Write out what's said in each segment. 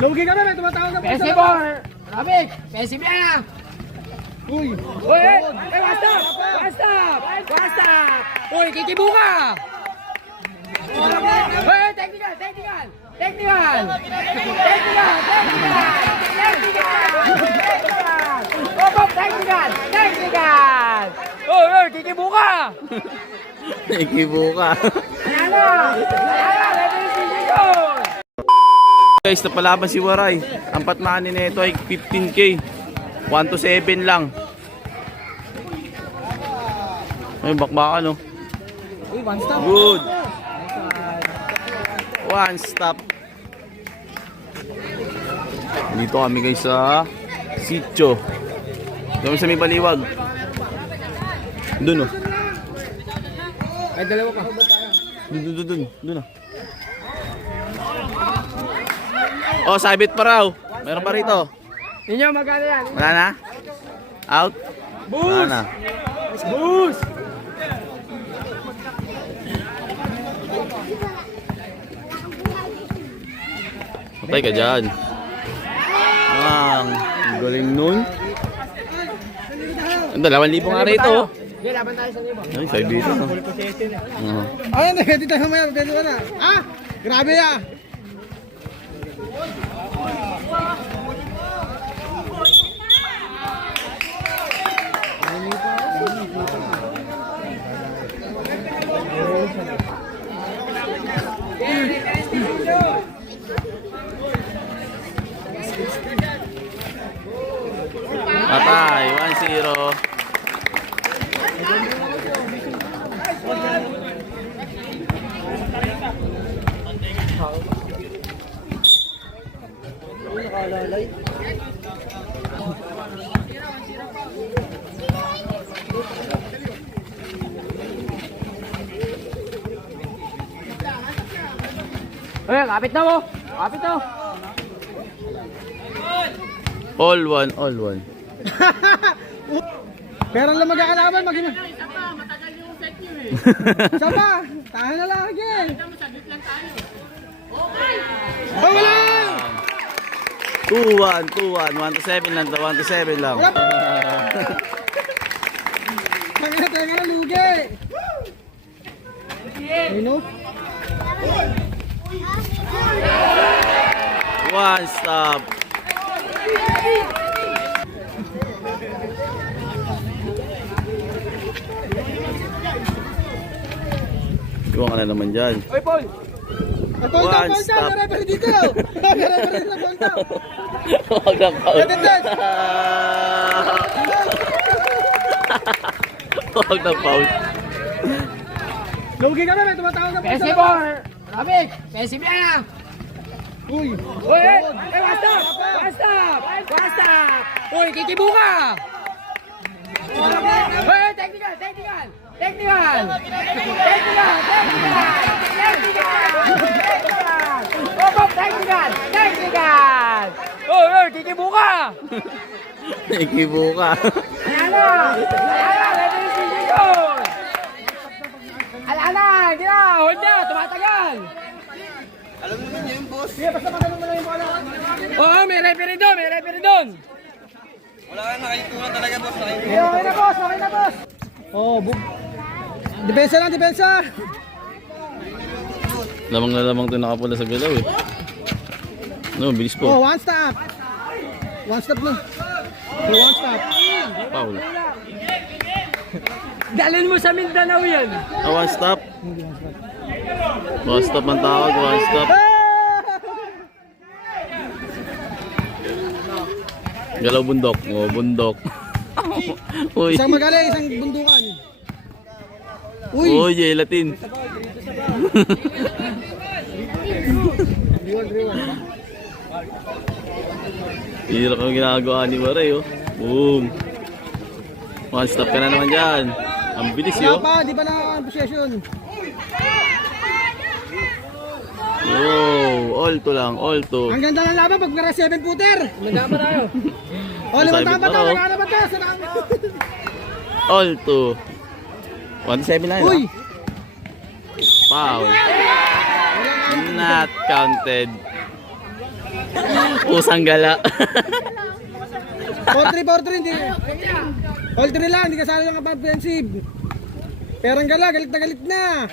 Lugi ka na, may tumatawag na po. Pesibor! Rabik! Pesib yan! Uy! Uy! Basta! Basta! Basta! Uy, kikibo ka! Uy, technical! Technical! Technical! Technical! Technical! Technical! Opop, technical! Technical! Uy, kikibo ka! Nakikibo ka. Ano? Ready na sisigol! Guys, napalaban si Waray. Ang patmaan nito ay 15k. 1 to 7 lang. Ay, bakbakan, no? Uy, one stop. Good. One stop. Dito kami guys sa sitio. Dito sa may baliwag. Doon, oh. Ay, dalawa ka. Doon, oh. Oh, sabit pa raw. Meron pa rito. Ninyo, magkano yan? Wala na? Out? Wala na. Boost! Patay ka dyan. Ang galing nun. Ang 2,000 nga rito. Okay, laban tayo sa libo. Ay, 5 dito. No? Ay, nagkati tayo mamaya. Pwede ka na. Ah! Grabe ah! Patay, 1-0. Uy, kapit na mo! Kapit na! All one, all one. Pero lang magkakalaban, maging... Isa pa, matagal yung set nyo eh. Isa pa, tahan na lagi. Saglit lang tayo. Okay! Oh, wala! 2-1, 1 to 7 lang, 1 to 7 lang. Wala pa! Teka na, lugi! Ayun o. One stop. Iwan ka na naman dyan. Uy, Paul! Paul One down, stop. referee dito! Referee na, Paul down! Huwag lang foul. Attendance! Huwag lang foul. Lugi ka na, may tumatawag na po. Pesibor! Rabik! Pesib yan! Uy! Uy! Basta! Basta! Basta! Uy, kikibo ka! Uy, technical! Technical! Technical! Technical! Technical! Technical! Opop, technical! Technical! Uy, kikibo ka! Nakikibo ka. Ano? Ready na sisigol! Alana! Hindi na! Hold na! Tumatagal! Sige, basta magaling mo na yung bola. Oo, may referee doon! May referee doon! Okay na, boss! Okay na, boss! Oh, depensa lang, depensa! Lamang na lamang ito nakapula sa galaw eh. No, bilis Oh, po. one stop! One stop na. Okay, one stop. Foul. Dalhin mo sa Mindanao yan! Ah, one stop. One stop ang tawag, one stop. Galaw bundok. Oh, bundok. Uy. Isang magaling, isang bundukan. Uy! Uy, gelatin. Hirap ang ginagawa ni Waray, oh. Boom. One stop ka na naman dyan. Ang bilis, Wala yo. pa, di ba na ang possession? Oh, all to lang, all to. Ang ganda ng laban pag nara 7 footer. Nagkama tayo! Oh, limang Sabi tama pa to, raw. nagkana ba to? Sarang... All to. 1-7 na yun, Uy! ah. Foul. Not counted. Pusang gala. 4-3, hindi. All 3 lang, hindi kasali ng offensive. Perang gala, galit na.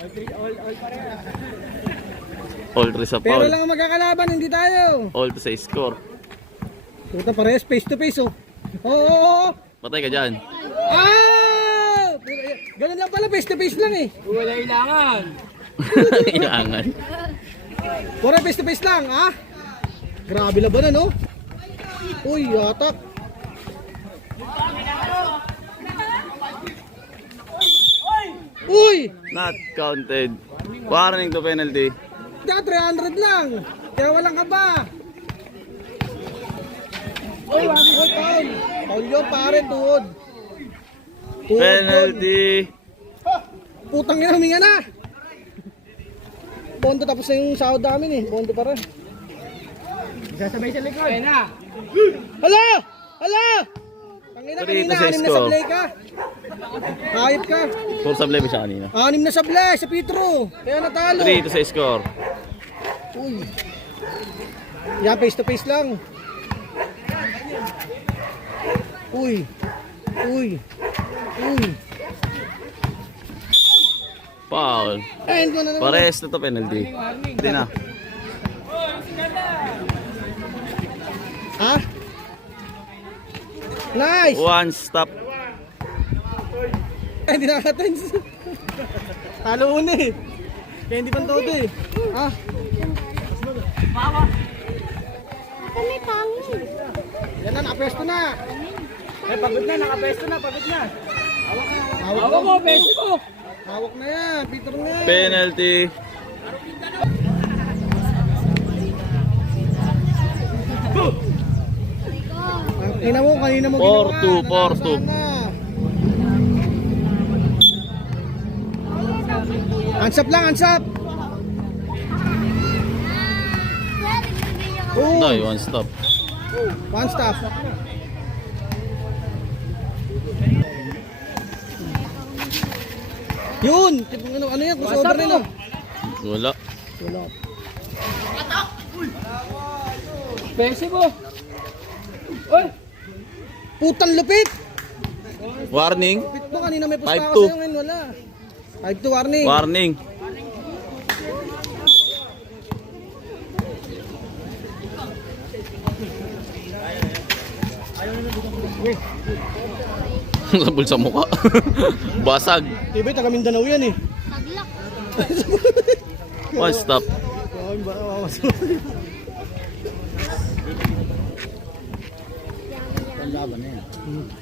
All 3 sa Pero foul. lang ang magkakalaban, hindi tayo. All 2 sa score. Puta, parehas face to face, oh. Oo. Patay ka dyan. Ah! Ganun lang pala, face to face lang eh. Wala ilangan. Ilangan. Puro face to face lang, ah. Grabe labanan, no? Uy, atak. Uy! Not counted. Warning to penalty. Kaya 300 lang. Kaya walang kaba. Uy, foul. Foul yun, pare, tuhod. Tuhod yun. Penalty. Putang ina, huminga na. Pondo tapos na yung sahod namin eh. Pondo pa rin. Sasabay sa likod. Kaya na. Hala! Hala! Tangina, Three kanina, to sa 6 na score. sablay ka. Kahit ka. Puro sablay ba siya kanina? 6 na sablay sa Petro. Kaya natalo. 3 to sa score. Uy. Yan, face to face lang. Uy. Uy. Uy. Foul. End mo na naman. Pares na to penalty. Hindi na. Ha? Nice! One stop. Ay, hindi nakatens. Talo una eh. Kaya hindi pang todo eh. Ah. Kami pangin. Yan na, nakapesto na. Eh, pagod na. Nakapesto na. Pagod na. Hawak Hawak mo, peso ko. Hawak na yan, Peter na yan. Penalty. Ina mo, kanina mo 4-2, 4-2. Ansap lang, ansap. Oh, No, one stop. one stop. Yun, ano yan, crossover na yun. Wala. Wala. Peso ko. Uy. Putang lupit. Warning. Lupit mo, kanina may pusta 5-2. ka sa'yo ngayon, wala. 5-2 warning. Warning. Sabol sa mukha. Basag. Tibay, taga Mindanao yan eh. Taglak. One stop. Ay, ba,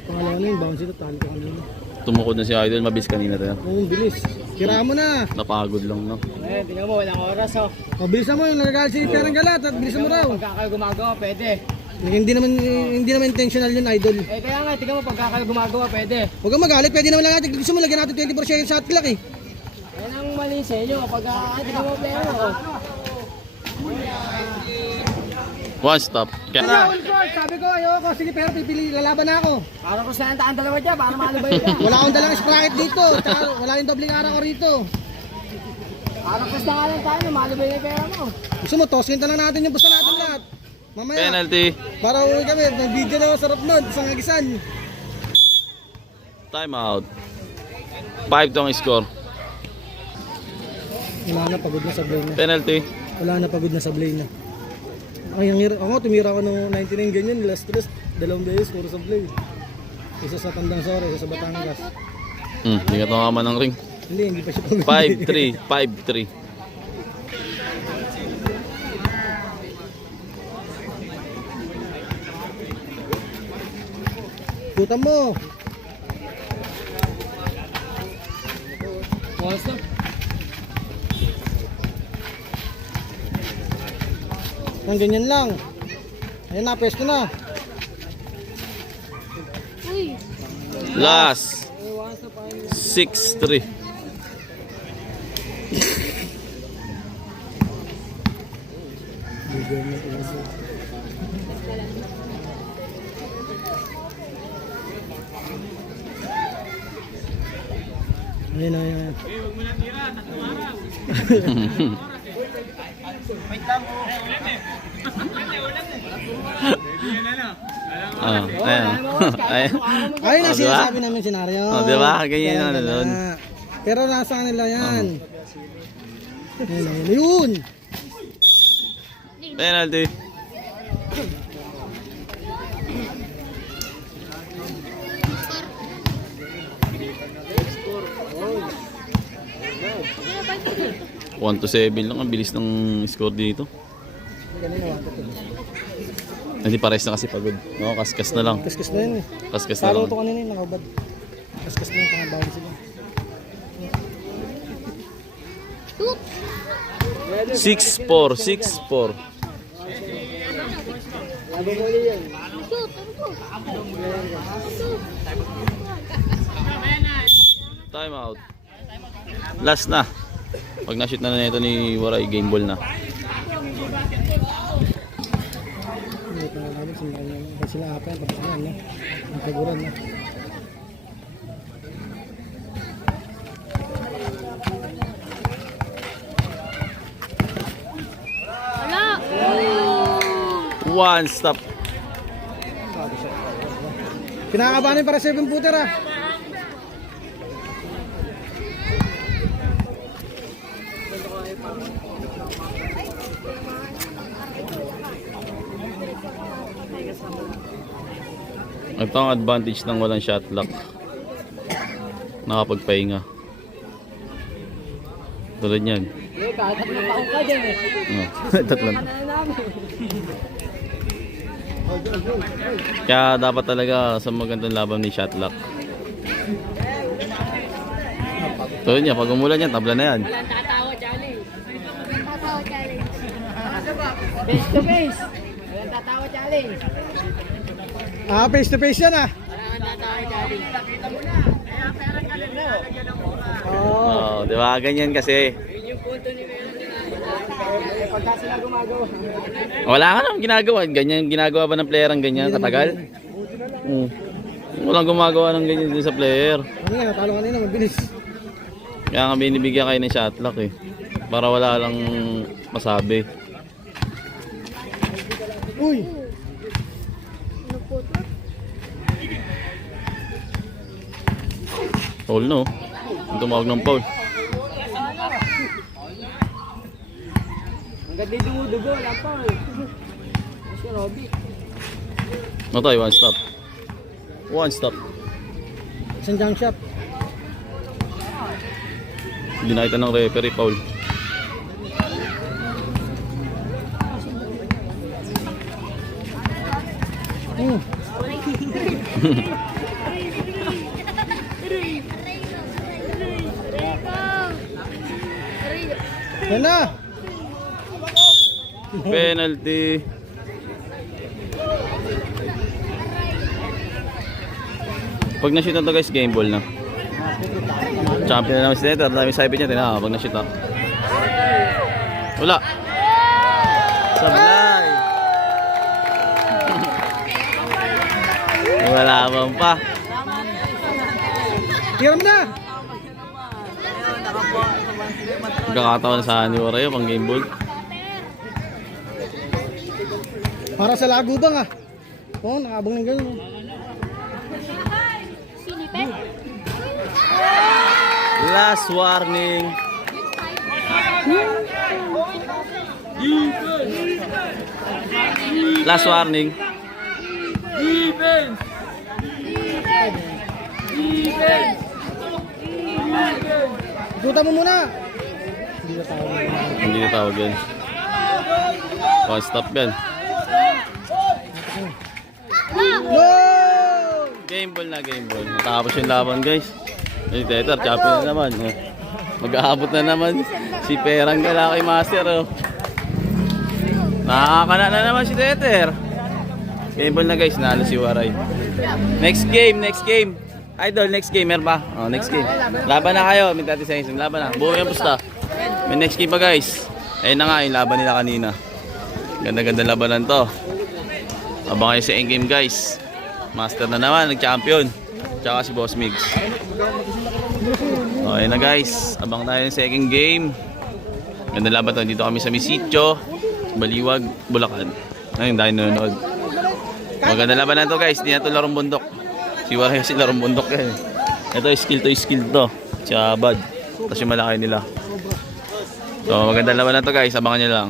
pangalawa na yun, bounce ito, talo ka kanina. Tumukod na si Idol. Mabis kanina tayo. Oo, bilis. Tira mo na. Napagod lang, no? Eh, tingnan mo. Walang oras, oh. O, bilisan mo yung nagagalit si Perang Galat at bilisan mo raw. Pagka kayo gumagawa, pwede. Hindi naman intentional yun, idol. Eh, kaya nga. Tingnan mo. Pagka kayo gumagawa, pwede. Huwag kang magalit, pwede naman lang natin. Gusto mo, lagyan natin 24 shot clock eh. Yan ang mali sa inyo. Pagka tingnan mo, pero. Oh. One stop. Kaya, Sabi ko, ayoko. Sige, pero pipili, lalaban na ako. Para ko saan ang dalawa dyan. Para malubay ka. Wala akong dalang sprocket dito. Tsaka wala yung dobling araw ko rito. Para ko saan lang tayo. Malubay na yung pera mo. Gusto mo, toskin lang natin yung basta natin lahat. Mamaya, penalty. para uwi kami. May video na masarap nun. Isang agisan. Time out. 5 to ang score. Wala na, pagod na sa blade na. Penalty. Wala na, pagod na sa blade na. Ay, ang hirap. Ako, tumira ako ng 99 ganyan. Last 2 beses, puro sa blade. Isa sa Tandang Sore, isa sa Batangas. Hindi ka tumaman ng ring. Hindi pa siya pagod. 5-3. 5-3. Puta mo. Basta. Ang ganyan lang. Ayun na, pesto na. Uy. Last. 6-3. Ayun na, ayun. Ayan. Ayan. Ayun ang Oh, diba? sinasabi namin senaryo. Oh, diba? Ganyan Kaya yung ano ganda. nun. Pero nasa kanila yan. Yun. Penalty. One to 7 lang, ang bilis ng score dito. Hindi pares na kasi pagod. No, kaskas na lang. Kaskas na yun eh. Kaskas na Palo lang. ito kanina yung nakabad. Kaskas na yung pangabawin sila. Shoot! 6-4, 6-4. Shoot! Time out. Last na. Pag na-shoot na nito ni Waray, game ball na. Hindi pa namin sila apa yan. Tapos na yan. Ang kaguran na. Wala! One stop. Kinakabanin para 7 footer ah. Ito ang advantage ng walang shot lock. Nakapagpahinga. Tulad yan. Tatlo. Kaya dapat talaga sa magandang laban ni shot lock. Tulad niya, pag umulan yan, tabla na yan. Tatawa challenge. Face to face. Walang tatawa challenge. Ah, face to face yan ah. Walang tatawa challenge. Oh, di ba? Ganyan kasi. Yun yung punto ni Meron. Pagka sila gumagawa. Wala ka nang ginagawa. Ganyan ginagawa ba ng player ang ganyan katagal? Walang gumagawa ng ganyan din sa player. Ano nga, natalo kanina, mabilis. Kaya nga binibigyan kayo ng shot lock eh. Para wala lang masabi. Uy! Ano po ito? Foul no? Ang tumawag ng foul. Hanggang di dumudugo. Wala pa eh. Si Robby. No tayo, one stop. One stop. Isang junk shot. Hindi nakita ng referee, foul. Yan na! Penalty. Pag na-shoot na to guys, game ball na. Champion na naman si Netter. Dami sabi niya, tinaka pag na-shoot na. Wala. Sablay. Wala bang pa. Tiram na! Kakatawa na sa ni Waray pang game ball. Para sa lagubang ah. Oo, nakabang ng ganyan. Sinipet? Last warning. Last warning. Ikutan mo muna! Hindi na tawag yan. One stop yan. No! Game ball na, game ball. Matapos yung laban guys. Si Teter, champion na naman. Oh. Mag-aabot na naman si Perang Galaki Master. Oh. Nakakana na naman si Teter. Game ball na guys, nalo si Waray. Next game, next game. Idol, next game, meron pa? Oh, next game. Laban na kayo, may 30 seconds. Laban na. Buo yung pusta. May next game pa guys. Ayun na nga, yung laban nila kanina. Ganda-ganda labanan to. Abang kayo sa end game guys. Master na naman, nag-champion. Tsaka si Boss Migs. Okay na guys, abang tayo ng second game. Ganda laban to. Dito kami sa Misitio, Baliwag, Bulacan. Ayun, dahil nanonood. Maganda laban na to guys, hindi na to larong bundok. Si Waray kasi larong bundok yan. Ito skill to. Tsaka bad. Tapos yung malaki nila. So maganda laban na to guys, abangan nyo lang.